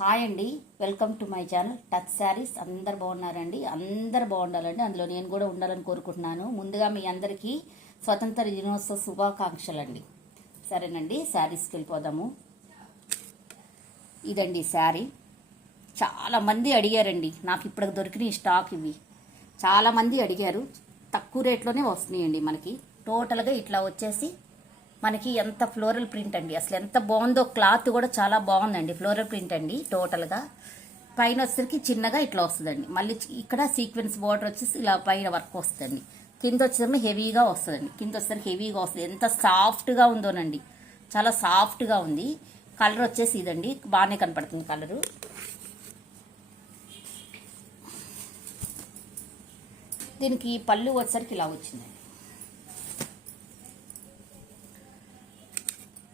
Hi అండి, welcome to my channel touch saris. అందరు బాగున్నారండి? అందరు బాగుండాలండి, అందులో నేను కూడా ఉండాలని కోరుకుంటున్నాను. ముందుగా మీ అందరికీ స్వతంత్ర దినోత్సవ శుభాకాంక్షలు అండి. సరేనండి, శారీస్కి వెళ్ళిపోదాము. ఇదండి శారీ. చాలామంది అడిగారండి, నాకు ఇప్పటికి దొరికిన స్టాక్ ఇవి. చాలామంది అడిగారు, తక్కువ రేట్లోనే వస్తున్నాయండి మనకి. టోటల్గా ఇట్లా వచ్చేసి మనకి ఎంత ఫ్లోరల్ ప్రింట్ అండి, అసలు ఎంత బాగుందో. క్లాత్ కూడా చాలా బాగుందండి, ఫ్లోరల్ ప్రింట్ అండి. టోటల్గా పైన వచ్చేసరికి చిన్నగా ఇట్లా వస్తుందండి. మళ్ళీ ఇక్కడ సీక్వెన్స్ బార్డర్ వచ్చేసి ఇలా పైన వర్క్ వస్తుందండి. కింద వచ్చేసరికి హెవీగా వస్తుందండి. కింద వచ్చేసరికి హెవీగా వస్తుంది. ఎంత సాఫ్ట్గా ఉందోనండి, చాలా సాఫ్ట్గా ఉంది. కలర్ వచ్చేసి ఇదండి, బాగానే కనపడుతుంది కలరు. దీనికి పళ్ళు వచ్చేసరికి ఇలా వచ్చిందండి.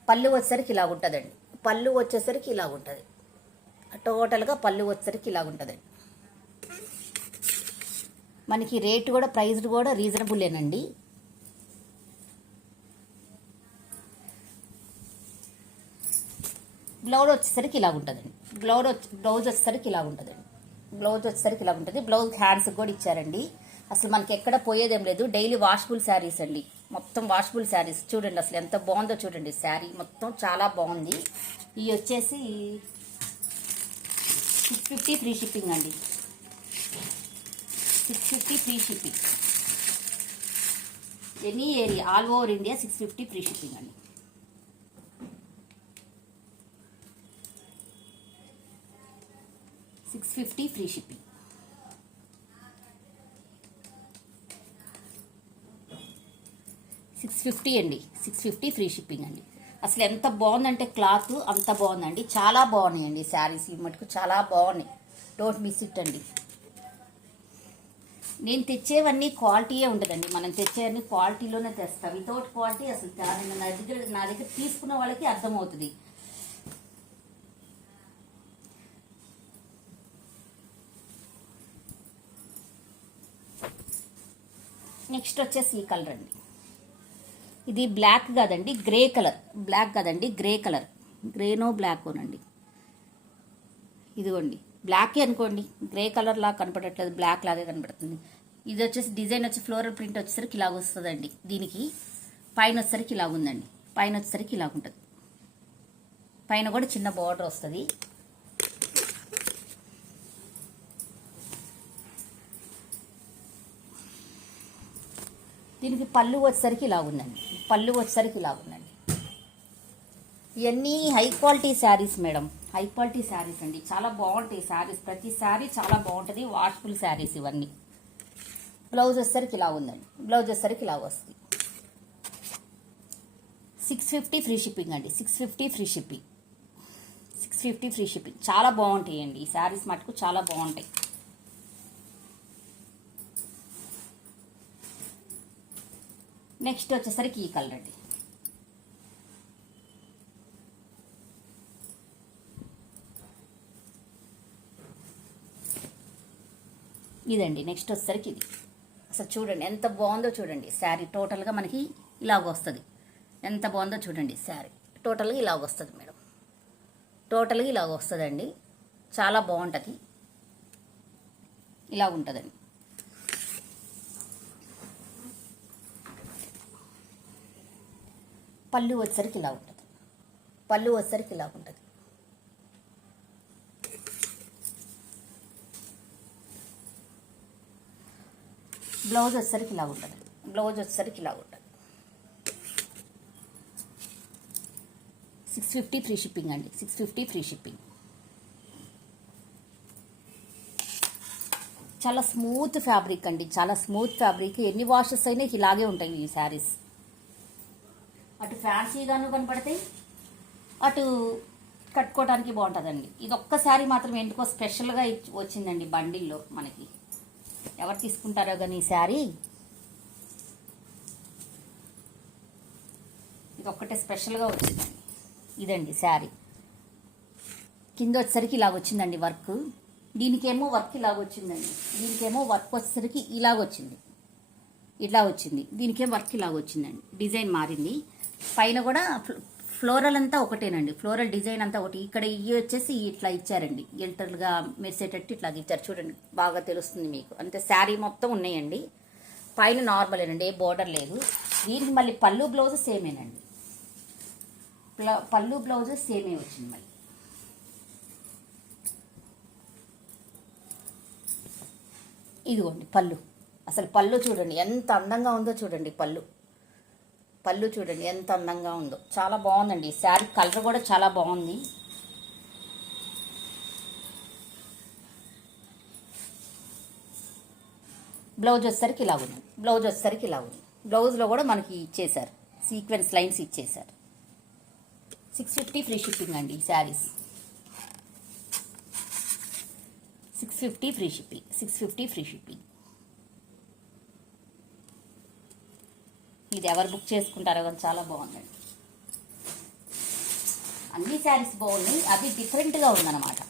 పళ్ళు వచ్చేసరికి ఇలా ఉంటుందండి. పళ్ళు వచ్చేసరికి ఇలా ఉంటుంది. టోటల్గా పళ్ళు వచ్చేసరికి ఇలా ఉంటుందండి. మనకి రేటు కూడా, ప్రైస్ కూడా రీజనబుల్లేనండి. బ్లౌజ్ వచ్చేసరికి ఇలా ఉంటుందండి. బ్లౌజ్ వచ్చేసరికి ఇలా ఉంటుందండి. బ్లౌజ్ వచ్చేసరికి ఇలా ఉంటుంది. బ్లౌజ్ హ్యాండ్స్ కూడా ఇచ్చారండి. అసలు మనకి ఎక్కడ పోయేదేం లేదు. డైలీ వాషబుల్ శారీస్ అండి, మొత్తం వాషబుల్ శారీస్. చూడండి అసలు ఎంత బాగుందో చూడండి. శారీ మొత్తం చాలా బాగుంది. ఇవి వచ్చేసి 650 ఫ్రీ షిప్పింగ్ అండి. 650 free shipping. Any area, all over India 650 free shipping అండి. $650 ఫ్రీ షిప్పింగ్. 650 అండి. 650 ఫ్రీ షిప్పింగ్ అండి. అసలు ఎంత బాగుందంటే క్లాత్ అంత బాగుందండి. చాలా బాగున్నాయండి శారీస్. ఈ మటుకు చాలా బాగున్నాయి. డోంట్ మిస్ ఇట్ అండి. నేను తెచ్చేవన్నీ క్వాలిటీయే ఉంటుందండి. మనం తెచ్చేవన్నీ క్వాలిటీలోనే తెస్తాం. వితౌట్ క్వాలిటీ అసలు నా దగ్గర తీసుకున్న వాళ్ళకి అర్థమవుతుంది. నెక్స్ట్ వచ్చేసి ఈ కలర్ అండి. ఇది బ్లాక్ కాదండి, గ్రే కలర్. బ్లాక్ కాదండి, గ్రే కలర్. గ్రేనో బ్లాకోనండి. ఇదిగోండి, బ్లాకే అనుకోండి. గ్రే కలర్ లాగా కనపడట్లేదు, బ్లాక్ లాగే కనపడుతుంది. ఇది వచ్చేసి డిజైన్ వచ్చి ఫ్లోరల్ ప్రింట్ వచ్చేసరికి ఇలాగ వస్తుందండి. దీనికి పైన వచ్చేసరికి ఇలాగ ఉందండి. పైన వచ్చేసరికి ఇలాగ ఉంటుంది. పైన కూడా చిన్న బార్డర్ వస్తుంది. దీనికి పళ్ళు వచ్చేసరికి ఇలా ఉందండి. పళ్ళు వచ్చేసరికి ఇలా ఉందండి. ఇవన్నీ high quality saris madam, high quality saris అండి. చాలా బాగుంటాయి శారీస్. ప్రతి శారీ చాలా బాగుంటుంది. వాషబుల్ శారీస్ ఇవన్నీ. బ్లౌజ్ వచ్చేసరికి ఇలా ఉందండి. బ్లౌజ్ వచ్చేసరికి ఇలా వస్తుంది. 650 ఫ్రీ షిప్పింగ్ అండి. 650 ఫ్రీ షిప్పింగ్. 650 free shipping. చాలా బాగుంటాయి అండి ఈ శారీస్ మటుకు, చాలా బాగుంటాయి. నెక్స్ట్ వచ్చేసరికి ఈ కలర్ అండి. ఇదండి నెక్స్ట్ వచ్చేసరికి ఇది. అసలు చూడండి ఎంత బాగుందో చూడండి శారీ. టోటల్గా మనకి ఇలాగ వస్తుంది. ఎంత బాగుందో చూడండి శారీ. టోటల్గా ఇలాగ వస్తుంది మేడం. టోటల్గా ఇలాగ వస్తుందండి. చాలా బాగుంటుంది. ఇలా ఉంటుందండి. పళ్ళు వచ్చేసరికి ఇలా ఉంటుంది. పళ్ళు వచ్చేసరికి ఇలా ఉంటుంది. బ్లౌజ్ వచ్చేసరికి ఇలా ఉంటుంది. బ్లౌజ్ వచ్చేసరికి ఇలా ఉంటుంది. 650 ఫ్రీ షిప్పింగ్ అండి. 650 ఫ్రీ షిప్పింగ్. చాలా స్మూత్ ఫ్యాబ్రిక్ అండి, చాలా స్మూత్ ఫ్యాబ్రిక్. ఎన్ని వాషెస్ అయినా ఇలాగే ఉంటాయి ఈ శారీస్. అటు ఫ్యాన్సీగాను కనపడతాయి, అటు కట్టుకోవడానికి బాగుంటుందండి. ఇది ఒక్క శారీ మాత్రం ఎందుకో స్పెషల్గా వచ్చిందండి బండిల్లో మనకి. ఎవరు తీసుకుంటారో కానీ ఈ శారీ, ఇది ఒక్కటే స్పెషల్గా వచ్చిందండి. ఇదండి శారీ. కింద వచ్చేసరికి ఇలాగ వచ్చిందండి వర్క్. దీనికేమో వర్క్ ఇలాగ వచ్చిందండి. దీనికేమో వర్క్ వచ్చేసరికి ఇలాగ వచ్చింది, ఇట్లా వచ్చింది. దీనికేమో వర్క్ ఇలాగ వచ్చిందండి. డిజైన్ మారింది. పైన కూడా ఫ్లోరల్ అంతా ఒకటేనండి, ఫ్లోరల్ డిజైన్ అంతా ఒకటి. ఇక్కడ ఇవి వచ్చేసి ఇట్లా ఇచ్చారండి, ఎంటర్గా మెరిసేటట్టు ఇట్లా ఇచ్చారు చూడండి, బాగా తెలుస్తుంది మీకు. అంతే, శారీ మొత్తం ఉన్నాయండి. పైన నార్మలేనండి, ఏ బోర్డర్ లేదు. దీనికి మళ్ళీ పళ్ళు బ్లౌజ్ సేమేనండి, పళ్ళు బ్లౌజ్ సేమే వచ్చింది. మళ్ళీ ఇదిగోండి పళ్ళు, అసలు పళ్ళు చూడండి ఎంత అందంగా ఉందో చూడండి. పళ్ళు చూడండి ఎంత అందంగా ఉందో, చాలా బాగుందండి. శారీ కలర్ కూడా చాలా బాగుంది. బ్లౌజ్ వచ్చేసరికి ఇలా ఉంది, బ్లౌజ్లో కూడా మనకి ఇచ్చేసారు, సీక్వెన్స్ లైన్స్ ఇచ్చేసారు. 650 ఫ్రీ షిప్పింగ్ అండి. Saris 650 free shipping, 650 free shipping. ఇది ఎవరు బుక్ చేసుకుంటారో కానీ చాలా బాగుందండి. అన్ని శారీస్ బాగున్నాయి, అవి డిఫరెంట్గా ఉందన్నమాట.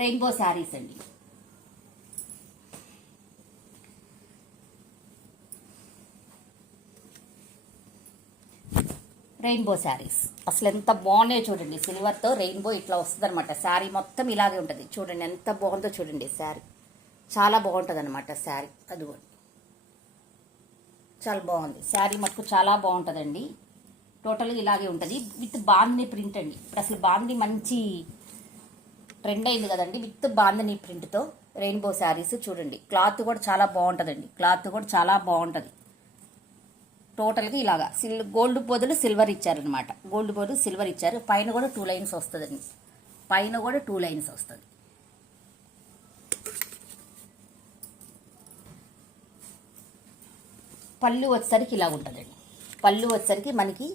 రెయిన్బో శారీస్ అండి. రెయిన్బో శారీస్ అసలు ఎంత బాగున్నాయో చూడండి. సిల్వర్తో రెయిన్బో ఇట్లా వస్తుంది అనమాట. శారీ మొత్తం ఇలాగే ఉంటుంది చూడండి, ఎంత బాగుందో చూడండి. శారీ చాలా బాగుంటుంది అనమాట. శారీ అదిగోండి, చాలా బాగుంది. శారీ మటుకు చాలా బాగుంటుందండి. టోటల్గా ఇలాగే ఉంటుంది విత్ బాందిని ప్రింట్ అండి. ఇప్పుడు అసలు బాందిని మంచి ట్రెండ్ అయింది కదండి, విత్ బాందిని ప్రింట్తో రెయిన్బో శారీస్ చూడండి. క్లాత్ కూడా చాలా బాగుంటుందండి, క్లాత్ కూడా చాలా బాగుంటుంది. టోటల్గా ఇలాగా గోల్డ్ బదులు సిల్వర్ ఇచ్చారనమాట, గోల్డ్ బదులు సిల్వర్ ఇచ్చారు. పైన కూడా 2 లైన్స్ వస్తుందండి, పైన కూడా 2 లైన్స్ వస్తుంది. పళ్ళు వచ్చేసరికి ఇలా ఉంటుందండి. పళ్ళు వచ్చేసరికి మనకి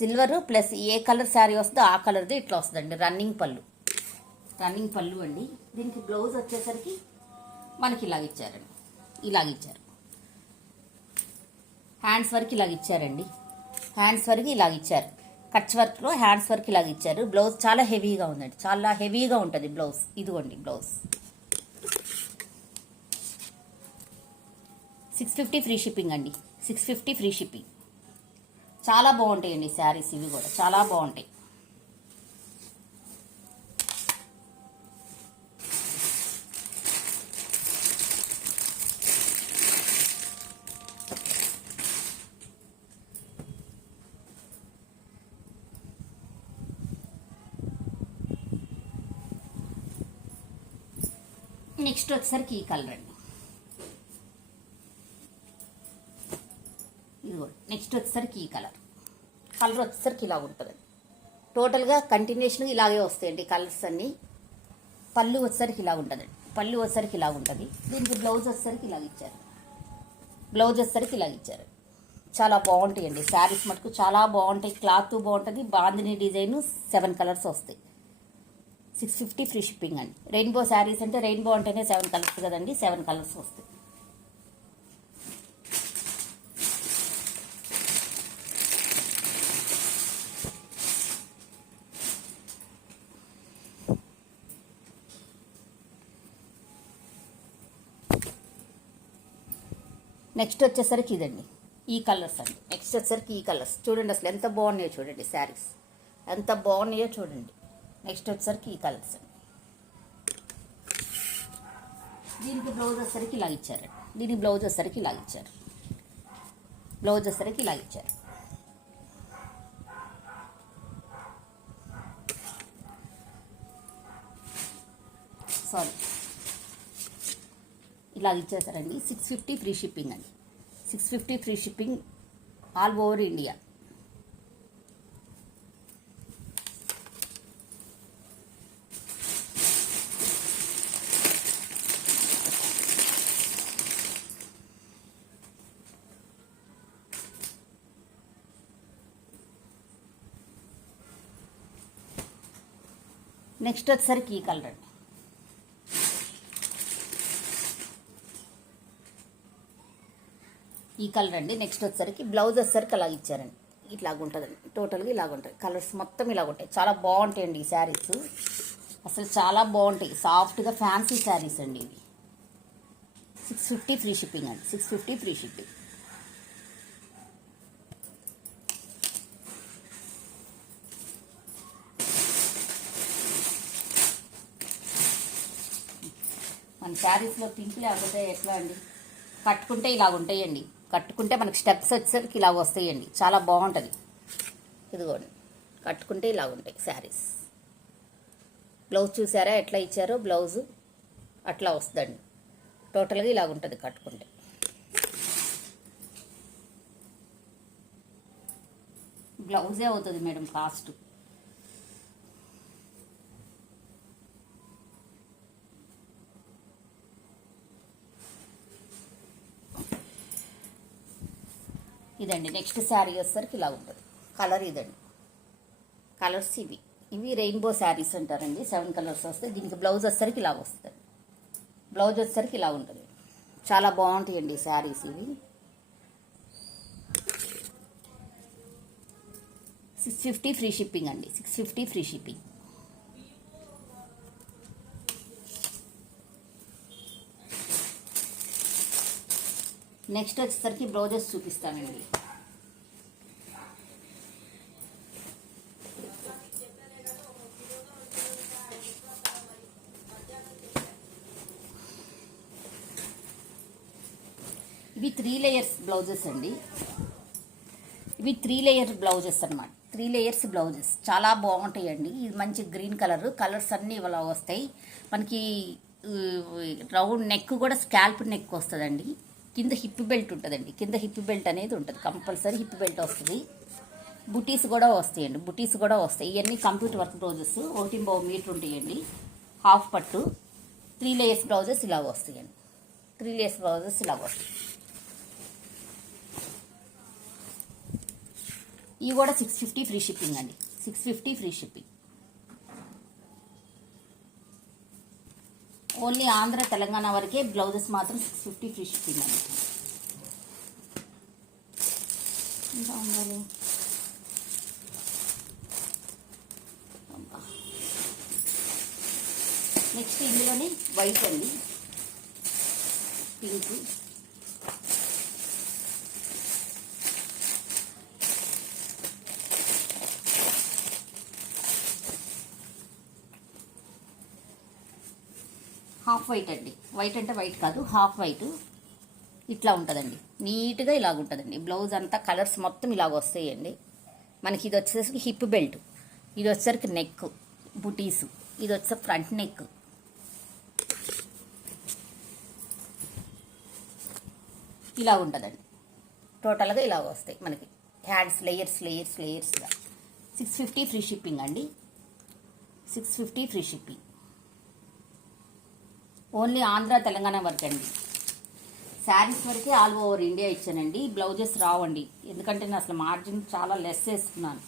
సిల్వర్ ప్లస్ ఏ కలర్ శారీ వస్తుందో ఆ కలర్ది ఇట్లా వస్తుందండి. రన్నింగ్ పళ్ళు అండి. దీనికి బ్లౌజ్ వచ్చేసరికి మనకి ఇలాగిచ్చారండి, ఇలాగిచ్చారు. హ్యాండ్స్ వరకు ఇలాగిచ్చారండి, హ్యాండ్స్ వరకు ఇలాగిచ్చారు. కచ్ వర్క్లో హ్యాండ్స్ వరకు ఇలాగిచ్చారు. బ్లౌజ్ చాలా హెవీగా ఉందండి, చాలా హెవీగా ఉంటుంది బ్లౌజ్. ఇదిగోండి బ్లౌజ్. 650 ఫ్రీ షిప్పింగ్ అండి, 650 ఫ్రీ షిప్పింగ్. చాలా బాగుంటాయండి శారీస్, ఇవి కూడా చాలా బాగుంటాయి. నెక్స్ట్ వచ్చేసరికి ఈ కలర్ అండి, ఇదిగో. నెక్స్ట్ వచ్చేసరికి ఈ కలర్ వచ్చేసరికి ఇలా ఉంటుందండి. టోటల్గా కంటిన్యూషన్ ఇలాగే వస్తాయండి కలర్స్ అన్నీ. పళ్ళు వచ్చేసరికి ఇలా ఉంటుందండి, పళ్ళు వచ్చేసరికి ఇలా ఉంటుంది. దీనికి బ్లౌజ్ వచ్చేసరికి ఇలాగ ఇచ్చారు, చాలా బాగుంటాయండి శారీస్ మటుకు, చాలా బాగుంటాయి. క్లాత్ బాగుంటుంది, బాందిని డిజైన్ 7 కలర్స్ వస్తాయి. 650 ఫ్రీ షిప్పింగ్ అండి. రెయిన్బో శారీస్ అంటే రెయిన్బో అంటేనే 7 కలర్స్ కదండి, 7 కలర్స్ వస్తాయి. నెక్స్ట్ వచ్చేసరికి ఇదండి, ఈ కలర్స్ అండి. నెక్స్ట్ వచ్చేసరికి ఈ కలర్స్ చూడండి, అసలు ఎంత బాగున్నాయో చూడండి. శారీస్ ఎంత బాగున్నాయో చూడండి. నెక్స్ట్ వచ్చేసరికి ఈ కలర్స్ అండి. దీనికి బ్లౌజ్ వచ్చేసరికి ఇలా ఇచ్చారండి, దీనికి బ్లౌజ్ వచ్చేసరికి ఇలా ఇచ్చారు, సారీ ఇలా ఇచ్చేసారండి. 650 ఫ్రీ షిప్పింగ్ అండి, 650 free shipping all over India. Next వచ్చేసరికి ఈ కలర్ అండి, నెక్స్ట్ వచ్చేసరికి బ్లౌజ్ వచ్చేసరికి అలాగ ఇచ్చారండి, ఇట్లాగుంటుందండి. టోటల్గా ఇలాగుంటుంది, కలర్స్ మొత్తం ఇలాగుంటాయి. చాలా బాగుంటాయండి ఈ శారీస్, అసలు చాలా బాగుంటాయి. సాఫ్ట్గా ఫ్యాన్సీ శారీస్ అండి ఇవి. 650 ఫ్రీ షిప్పింగ్ అండి. 650 ఫ్రీ షిప్పింగ్. మన శారీస్లో పింక్ లేకపోతే ఎట్లా అండి? కట్టుకుంటే ఇలాగ ఉంటాయండి. కట్టుకుంటే మనకి స్టెప్స్ వచ్చేసరికి ఇలాగ వస్తాయండి. చాలా బాగుంటుంది. ఇదిగోండి, కట్టుకుంటే ఇలాగ ఉంటాయి శారీస్. బ్లౌజ్ చూసారా ఎట్లా ఇచ్చారో? బ్లౌజు అట్లా వస్తుందండి. టోటల్గా ఇలాగ ఉంటుంది కట్టుకుంటే. బ్లౌజే అవుతుంది మేడం కాస్ట్. ఇదండి నెక్స్ట్ శారీ వచ్చేసరికి ఇలా ఉంటుంది. కలర్ ఇదండి. కలర్స్ ఇవి రెయిన్బో శారీస్ అంటారండి. 7 కలర్స్ వస్తాయి. దీనికి బ్లౌజ్ వచ్చేసరికి ఇలా వస్తుంది. బ్లౌజ్ వచ్చేసరికి ఇలా ఉంటుంది. చాలా బాగుంటాయండి శారీస్ ఇవి. 650 ఫ్రీ షిప్పింగ్ అండి. 650 ఫ్రీ షిప్పింగ్. నెక్స్ట్ వచ్చేసరికి బ్లౌజెస్ చూపిస్తానండి. ఇవి 3 లేయర్స్ బ్లౌజెస్ అండి. ఇవి 3 లేయర్ బ్లౌజెస్ అనమాట. 3 లేయర్స్ బ్లౌజెస్ చాలా బాగుంటాయండి. ఇది మంచి గ్రీన్ కలర్స్ అన్నీ ఇలా వస్తాయి మనకి. రౌండ్ నెక్ కూడా స్కాల్ప్ నెక్ వస్తుందండి. కింద హిప్ బెల్ట్ ఉంటుందండి. కింద హిప్ బెల్ట్ అనేది ఉంటుంది కంపల్సరీ. హిప్ బెల్ట్ వస్తుంది. బుటీస్ కూడా వస్తాయండి. బుటీస్ కూడా వస్తాయి. ఇవన్నీ కంప్యూటర్ వర్క్ బ్లౌజెస్. 1.5 మీటర్ ఉంటాయండి. హాఫ్ పట్టు. 3 లేయర్స్ బ్లౌజెస్ ఇలా వస్తాయండి. 3 లేయర్స్ బ్లౌజెస్ ఇలా వస్తాయి. ఇవి కూడా 650 ఫ్రీ షిప్పింగ్ అండి. 650 free shipping. Only Andhra Telangana వరకే బ్లౌజెస్ మాత్రం 650 ఫ్రీ షిప్పింగ్ అండి. ఇంకా ఉండాలి. నెక్స్ట్ ఇందులోనే వైట్ అండి, పింక్, హాఫ్ వైట్ అండి. వైట్ అంటే వైట్ కాదు, హాఫ్ వైట్. ఇట్లా ఉంటుందండి. నీట్గా ఇలాగ ఉంటుందండి. బ్లౌజ్ అంతా కలర్స్ మొత్తం ఇలాగ వస్తాయండి. మనకి ఇది వచ్చేసరికి హిప్ బెల్ట్, ఇది వచ్చేసరికి నెక్ బుటీస్, ఇది వచ్చేసరికి ఫ్రంట్ నెక్. ఇలా ఉంటుందండి. టోటల్గా ఇలా వస్తాయి మనకి. హ్యాండ్స్ లేయర్స్గా 650 ఫ్రీ షిప్పింగ్ అండి. 650 free shipping. Only Andhra Telangana వరకు అండి. శారీస్ వరకే ఆల్ ఓవర్ ఇండియా ఇచ్చానండి. బ్లౌజెస్ రావండి, ఎందుకంటే నేను అసలు మార్జిన్ చాలా లెస్ వేసుకున్నాను.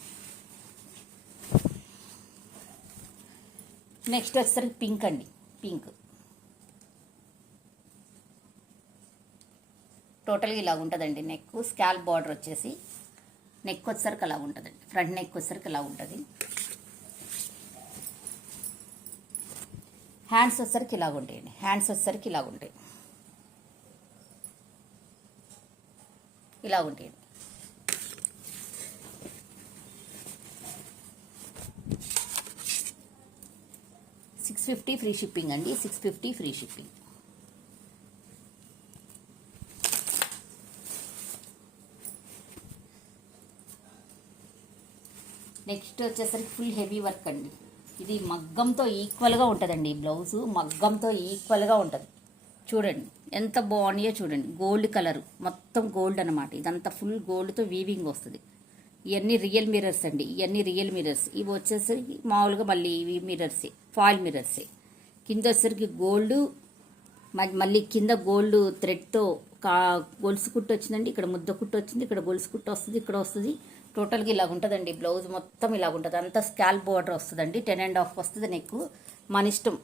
నెక్స్ట్ వచ్చేసరికి పింక్ అండి. పింక్ టోటల్గా ఇలా ఉంటుందండి. నెక్ స్కాల్ప్ బార్డర్ వచ్చేసి నెక్ వచ్చేసరికి అలా ఉంటుందండి. ఫ్రంట్ నెక్ వచ్చేసరికి అలా ఉంటుంది. హ్యాండ్స్ వచ్చేసరికి ఇలాగ ఉంటాయండి. హ్యాండ్స్ వచ్చేసరికి ఇలాగ ఉంటాయి. ఇలా ఉంటాయండి. $650 ఫ్రీ షిప్పింగ్ అండి. 650 ఫ్రీ షిప్పింగ్. నెక్స్ట్ వచ్చేసరికి ఫుల్ హెవీ వర్క్ అండి. ఇది మగ్గంతో ఈక్వల్గా ఉంటుందండి. బ్లౌజు మగ్గంతో ఈక్వల్గా ఉంటుంది. చూడండి ఎంత బాగున్నాయో చూడండి. గోల్డ్ కలర్, మొత్తం గోల్డ్ అనమాట. ఇదంతా ఫుల్ గోల్డ్తో వీవింగ్ వస్తుంది. ఇవన్నీ రియల్ మిర్రర్స్ అండి. ఇవన్నీ రియల్ మిర్రర్స్. ఇవి వచ్చేసరికి మామూలుగా మళ్ళీ ఇవి మిర్రర్సే, ఫాయిల్ మిర్రర్సే. కింద వచ్చేసరికి గోల్డ్, మళ్ళీ కింద గోల్డ్ థ్రెడ్తో గొలుసు కుట్టు వచ్చిందండి. ఇక్కడ ముద్ద కుట్టు వచ్చింది, ఇక్కడ గొలుసు కుట్టు వస్తుంది, ఇక్కడ వస్తుంది. టోటల్గా ఇలాగ ఉంటుందండి. బ్లౌజ్ మొత్తం ఇలాగ ఉంటుంది. అంతా స్కాల్ప్ బార్డర్ వస్తుందండి. 10.5 వస్తుంది నెక్. మన ఇష్టం,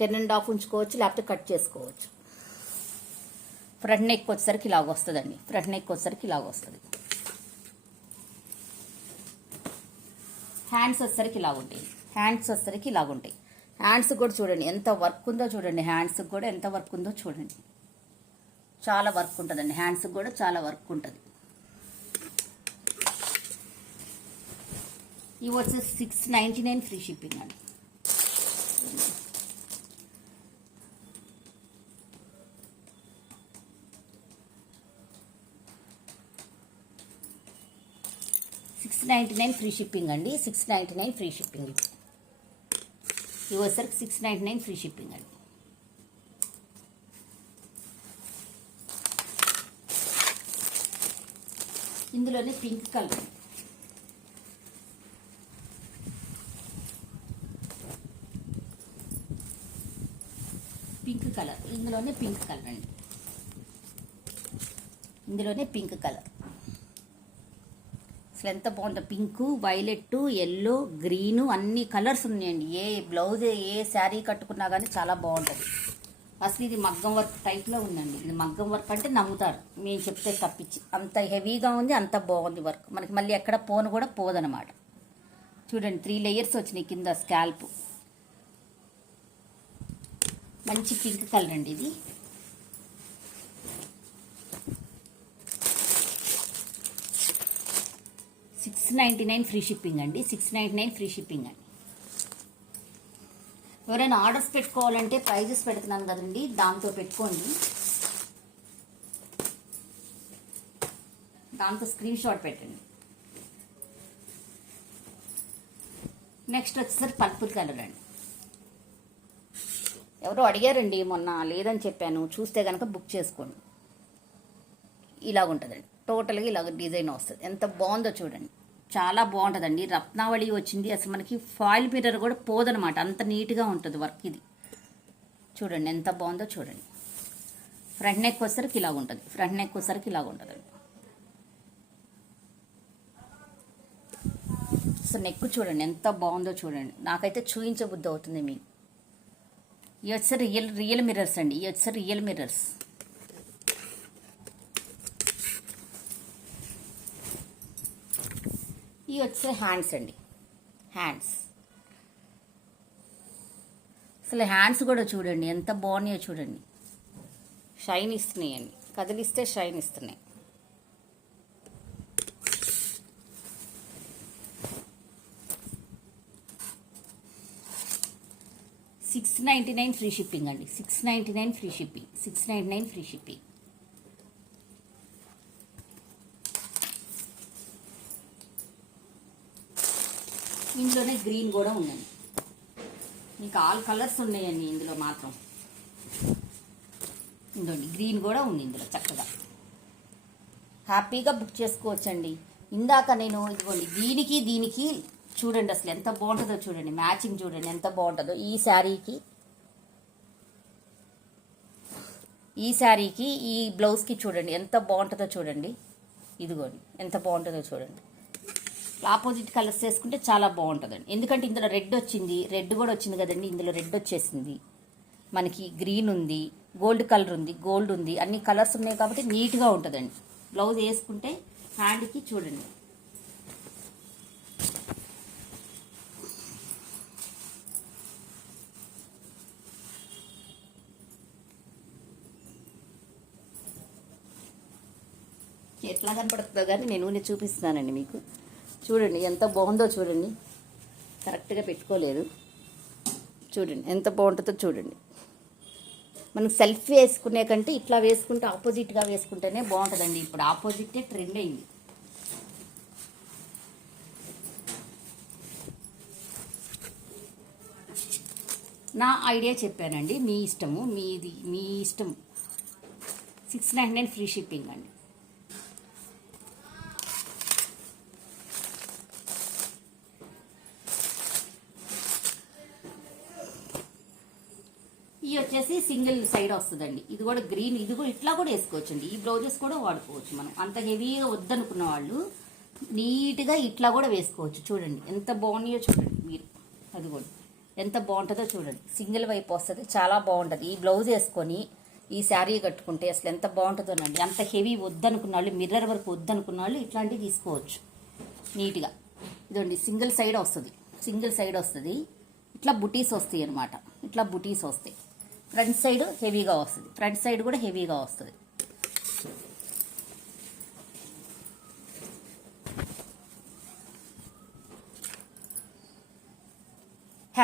10.5 ఉంచుకోవచ్చు, లేకపోతే కట్ చేసుకోవచ్చు. ఫ్రంట్ నెక్ వచ్చేసరికి ఇలాగ వస్తుందండి. ఫ్రంట్ నెక్ వచ్చేసరికి ఇలాగ వస్తుంది. హ్యాండ్స్ వచ్చేసరికి ఇలాగ ఉంటాయి. హ్యాండ్స్ వచ్చేసరికి ఇలాగ ఉంటాయి. హ్యాండ్స్ కూడా చూడండి ఎంత వర్క్ ఉందో చూడండి. హ్యాండ్స్ కూడా ఎంత వర్క్ ఉందో చూడండి. చాలా వర్క్ ఉంటుందండి, హ్యాండ్స్కి కూడా చాలా వర్క్ ఉంటుంది. ఇవి వచ్చేసి 699 ఫ్రీ షిప్పింగ్ అండి. $699 ఫ్రీ షిప్పింగ్ అండి. 699 ఫ్రీ షిప్పింగ్. ఇవి వచ్చేసరికి 699 ఫ్రీ షిప్పింగ్ అండి. ఇందులోనే పింక్ కలర్, పింక్ కలర్, ఇందులోనే పింక్ కలర్ అండి. ఇందులోనే పింక్ కలర్ అసలు ఎంత బాగుందో. పింక్, వైలెట్, ఎల్లో, గ్రీను అన్ని కలర్స్ ఉన్నాయండి. ఏ బ్లౌజ్ ఏ శారీ కట్టుకున్నా కానీ చాలా బాగుంటుంది. అసలు ఇది మగ్గం వర్క్ టైప్లో ఉందండి. ఇది మగ్గం వర్క్ అంటే నమ్ముతారు మేము చెప్తే తప్పించి. అంత హెవీగా ఉంది, అంత బాగుంది వర్క్. మనకి మళ్ళీ ఎక్కడ పోను కూడా పోదనమాట. చూడండి 3 లేయర్స్ వచ్చినాయి కింద స్కాల్ప్. మంచి పింక్ కలర్ అండి ఇది. $699 ఫ్రీ షిప్పింగ్ అండి. 699 ఫ్రీ షిప్పింగ్ అండి. ఎవరైనా ఆర్డర్స్ పెట్టుకోవాలంటే ప్రైజెస్ పెడుతున్నాను కదండి, దాంతో పెట్టుకోండి. దాంతో స్క్రీన్ షాట్ పెట్టండి. నెక్స్ట్ వచ్చేసరికి పర్పుల్ కలర్ అండి. ఎవరో అడిగారండి మొన్న, లేదని చెప్పాను. చూస్తే కనుక బుక్ చేసుకోండి. ఇలాగుంటుందండి, టోటల్గా ఇలాగ డిజైన్ వస్తుంది. ఎంత బాగుందో చూడండి, చాలా బాగుంటుందండి. రత్నావళి వచ్చింది. అసలు మనకి ఫాయిల్ మిర్రర్ కూడా పోదనమాట, అంత నీట్గా ఉంటుంది వర్క్. ఇది చూడండి ఎంత బాగుందో చూడండి. ఫ్రంట్ నెక్ వచ్చేసరికి ఇలాగ ఉంటుంది. ఫ్రంట్ నెక్ వచ్చేసరికి ఇలాగ ఉంటుందండి. అసలు నెక్ చూడండి ఎంత బాగుందో చూడండి. నాకైతే చూయించబుద్ధి అవుతుంది మీకు. ఇవి వచ్చేసరి రియల్ మిర్రర్స్ అండి. ఇవి వచ్చేసరి రియల్ మిర్రర్స్. ఇవి వచ్చే హ్యాండ్స్ అండి. హ్యాండ్స్ అసలు హ్యాండ్స్ కూడా చూడండి ఎంత బాగున్నాయో చూడండి. షైన్ ఇస్తున్నాయండి, కదిలిస్తే షైన్ ఇస్తున్నాయి. $699 ఫ్రీ షిప్పింగ్ అండి. 699 ఫ్రీ షిప్పింగ్. 699 free shipping. ఇందులోనే గ్రీన్ కూడా ఉందండి. మీకు ఆల్ కలర్స్ ఉన్నాయండి ఇందులో మాత్రం. ఇందులోని గ్రీన్ కూడా ఉంది ఇందులో. చక్కగా హ్యాపీగా బుక్ చేసుకోవచ్చండి. ఇందాక నేను ఇదిగోండి దీనికి చూడండి అసలు ఎంత బాగుంటుందో చూడండి. మ్యాచింగ్ చూడండి ఎంత బాగుంటుందో. ఈ శారీకి ఈ బ్లౌజ్కి చూడండి ఎంత బాగుంటుందో చూడండి. ఇదిగోండి ఎంత బాగుంటుందో చూడండి. ఆపోజిట్ కలర్స్ వేసుకుంటే చాలా బాగుంటుందండి. ఎందుకంటే ఇందులో రెడ్ వచ్చింది, రెడ్ కూడా వచ్చింది కదండి. ఇందులో రెడ్ వచ్చేసింది మనకి. గ్రీన్ ఉంది, గోల్డ్ కలర్ ఉంది, గోల్డ్ ఉంది, అన్ని కలర్స్ ఉన్నాయి కాబట్టి నీట్గా ఉంటుందండి. బ్లౌజ్ వేసుకుంటే హ్యాండ్కి చూడండి. ఎట్లా కనపడుతుందో కానీ నేను చూపిస్తున్నానండి మీకు. చూడండి ఎంత బాగుందో చూడండి. కరెక్ట్గా పెట్టుకోలేదు. చూడండి ఎంత బాగుంటుందో చూడండి. మనం సెల్ఫీ వేసుకునే కంటే ఇట్లా వేసుకుంటే ఆపోజిట్గా వేసుకుంటేనే బాగుంటుందండి. ఇప్పుడు ఆపోజిటే ట్రెండ్ అయింది. నా ఐడియా చెప్పానండి, మీ ఇష్టము, మీ ఇష్టం. 699 ఫ్రీ షిప్పింగ్ అండి. ఇది వచ్చేసి సింగిల్ సైడ్ వస్తుందండి. ఇది కూడా గ్రీన్, ఇది కూడా ఇట్లా కూడా వేసుకోవచ్చండి. ఈ బ్లౌజెస్ కూడా వాడుకోవచ్చు మనం. అంత హెవీగా వద్దనుకున్న వాళ్ళు నీట్గా ఇట్లా కూడా వేసుకోవచ్చు. చూడండి ఎంత బాగున్నాయో చూడండి మీరు. అది కూడా ఎంత బాగుంటుందో చూడండి. సింగిల్ వైపు వస్తుంది, చాలా బాగుంటుంది. ఈ బ్లౌజ్ వేసుకొని ఈ శారీ కట్టుకుంటే అసలు ఎంత బాగుంటుందోనండి. అంత హెవీ వద్దనుకున్న వాళ్ళు, మిర్రర్ వరకు వద్దనుకున్న వాళ్ళు ఇట్లాంటివి తీసుకోవచ్చు నీట్గా. ఇదండి సింగిల్ సైడ్ వస్తుంది. సింగిల్ సైడ్ వస్తుంది. ఇట్లా బుటీస్ వస్తాయి అనమాట. ఇట్లా బుటీస్ వస్తాయి. ఫ్రంట్ సైడ్ హెవీగా వస్తుంది. ఫ్రంట్ సైడ్ కూడా హెవీగా వస్తుంది.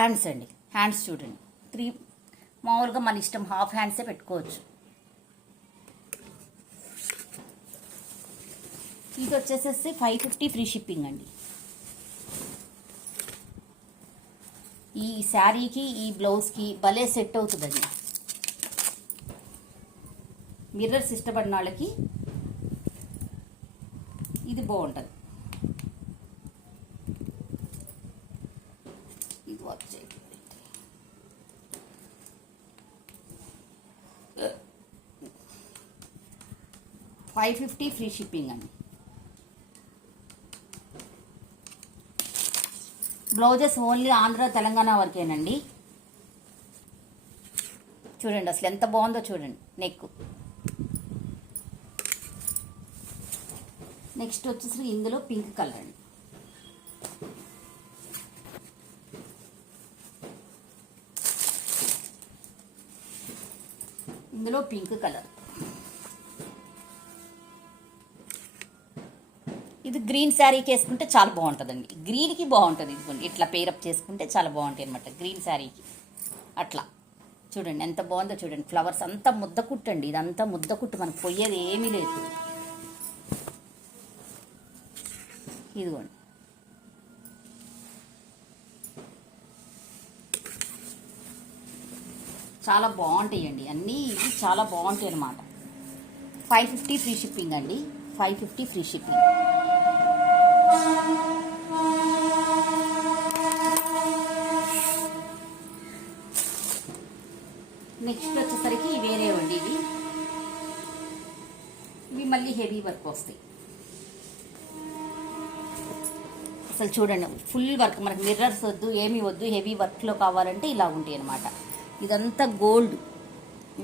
హ్యాండ్స్ అండి. హ్యాండ్స్ చూడండి 3, మామూలుగా మన ఇష్టం హాఫ్ హ్యాండ్సే పెట్టుకోవచ్చు. ఇది వచ్చేసేసి 550 ఫ్రీ షిప్పింగ్ అండి. ఈ శారీకి ఈ బ్లౌజ్కి భలే సెట్ అవుతుందండి. మిర్రర్స్ ఇష్టపడిన వాళ్ళకి ఇది బాగుంటుంది. ఇది వచ్చే 550 ఫ్రీ షిప్పింగ్ అండి. బ్లౌజెస్ ఓన్లీ ఆంధ్ర తెలంగాణ వరకేనండి. చూడండి అసలు ఎంత బాగుందో చూడండి నెక్. నెక్స్ట్ వచ్చేసి ఇందులో పింక్ కలర్ అండి. ఇందులో పింక్ కలర్. ఇది గ్రీన్ శారీకి వేసుకుంటే చాలా బాగుంటుందండి. గ్రీన్కి బాగుంటుంది. ఇదిగోండి ఇట్లా పేరప్ చేసుకుంటే చాలా బాగుంటాయి అనమాట గ్రీన్ శారీకి. అట్లా చూడండి ఎంత బాగుందో చూడండి. ఫ్లవర్స్ అంతా ముద్ద కుట్టండి. ఇదంతా ముద్ద కుట్టు, మనకు పోయేది ఏమీ లేదు. ఇదిగోండి చాలా బాగుంటాయండి అన్నీ. ఇవి చాలా బాగుంటాయి అనమాట. 550 ఫ్రీ షిప్పింగ్ అండి. 550 ఫ్రీ షిప్పింగ్. నెక్స్ట్ వచ్చేసరికి వేరే అండి. ఇవి మళ్ళీ హెవీ వర్క్ వస్తాయి. అసలు చూడండి ఫుల్ వర్క్, మనకు మిర్రర్స్ వద్దు ఏమీ వద్దు, హెవీ వర్క్లో కావాలంటే ఇలా ఉంటాయి అనమాట. ఇదంతా గోల్డ్,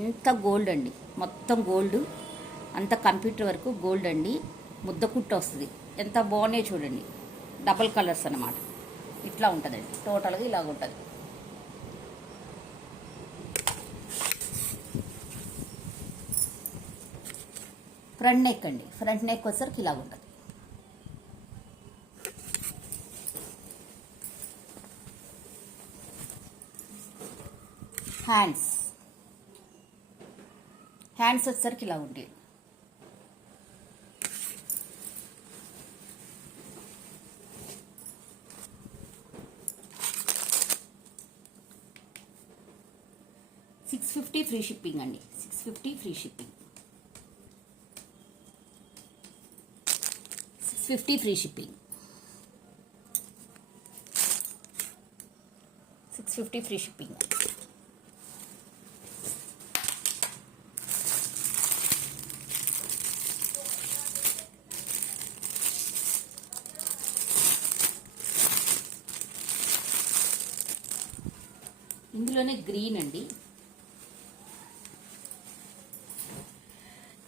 ఇంత గోల్డ్ అండి, మొత్తం గోల్డ్, అంత కంప్యూటర్ వరకు గోల్డ్ అండి. ముద్ద కుట్టు వస్తుంది. ఎంత బాగున్నాయో చూడండి. డబల్ కలర్స్ అన్నమాట. ఇట్లా ఉంటుందండి టోటల్గా, ఇలాగ ఉంటుంది. ఫ్రంట్ నెక్ అండి. ఫ్రంట్ నెక్ వచ్చేసరికి ఇలాగ ఉంటుంది. హ్యాండ్స్ వచ్చేసరికి ఇలా ఉంటాయి. $650 ఫ్రీ షిప్పింగ్ అండి. 650 free shipping. 650 free shipping. 650 free shipping. ఇందులోనే గ్రీన్ అండి.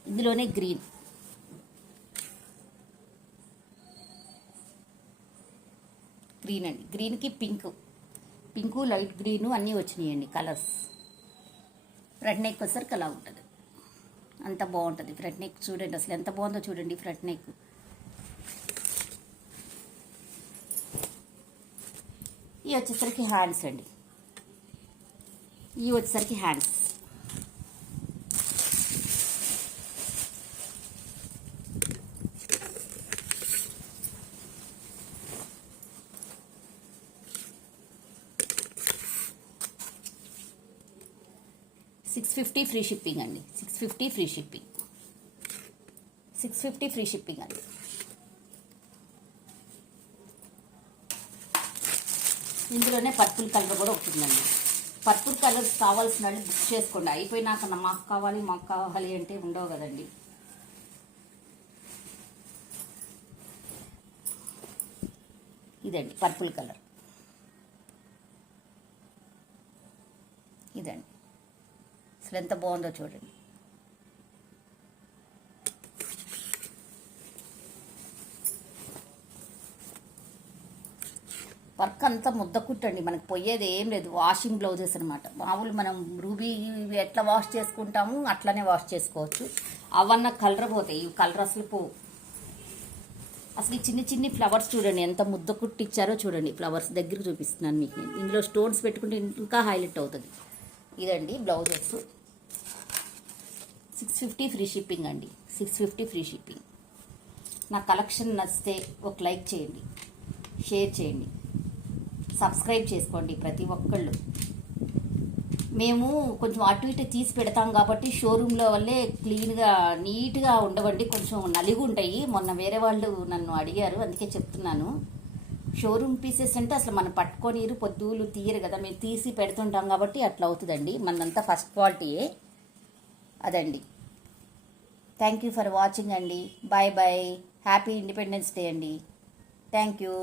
ఇందులోనే గ్రీన్. గ్రీన్ అండి. గ్రీన్కి పింకు లైట్ గ్రీను అన్నీ వచ్చినాయండి కలర్స్. ఫ్రంట్ నెక్ వచ్చేసరికి అలా ఉంటుంది. అంత బాగుంటుంది ఫ్రంట్ నెక్. చూడండి అసలు ఎంత బాగుందో చూడండి ఫ్రంట్ నెక్. ఇవి వచ్చేసరికి హ్యాండ్స్ అండి. ఇవి వచ్చేసరికి హ్యాండ్స్. $650 ఫ్రీ షిప్పింగ్ అండి. 650 ఫ్రీ షిప్పింగ్. 650 ఫ్రీ షిప్పింగ్ అండి. ఇందులోనే పర్పుల్ కలర్ కూడా ఉంటుందండి. పర్పుల్ కలర్స్ కావాల్సిన వాళ్ళు బుక్ చేసుకోండి. అయిపోయినాక మాకు కావాలి అంటే ఉండవు కదండి. ఇదండి పర్పుల్ కలర్. ఇదండి అసలు ఎంత బాగుందో చూడండి. వర్క్ అంతా ముద్ద కుట్టండి, మనకు పోయేది ఏం లేదు. వాషింగ్ బ్లౌజెస్ అనమాట. మామూలు మనం రూబీ ఎట్లా వాష్ చేసుకుంటాము అట్లనే వాష్ చేసుకోవచ్చు. అవన్న కలర్ పోతాయి. ఇవి కలర్ అసలు పోవు. అసలు ఈ చిన్ని చిన్ని ఫ్లవర్స్ చూడండి ఎంత ముద్ద కుట్టిచ్చారో చూడండి. ఫ్లవర్స్ దగ్గర చూపిస్తున్నాను మీకు నేను. ఇందులో స్టోన్స్ పెట్టుకుంటే ఇంకా హైలైట్ అవుతుంది. ఇదండి బ్లౌజెస్. 650 ఫ్రీ షిప్పింగ్ అండి. 650 ఫ్రీ షిప్పింగ్. నా కలెక్షన్ నచ్చితే ఒక లైక్ చేయండి, షేర్ చేయండి, సబ్స్క్రైబ్ చేసుకోండి ప్రతి ఒక్కళ్ళు. మేము కొంచెం అటు ఇటు తీసి పెడతాం కాబట్టి షోరూంలో వల్లే క్లీన్గా నీట్గా ఉండవండి, కొంచెం నలిగి ఉంటాయి. మొన్న వేరే వాళ్ళు నన్ను అడిగారు, అందుకే చెప్తున్నాను. షోరూమ్ పీసెస్ అంటే అసలు మనం పట్టుకొని పొద్దులు తీయరు కదా, మేము తీసి పెడుతుంటాం కాబట్టి అట్లా అవుతుందండి. మనదంతా ఫస్ట్ క్వాలిటీయే. అదండి. థ్యాంక్ యూ ఫర్ వాచింగ్ అండి. Bye bye. Happy independence day అండి. Thank you.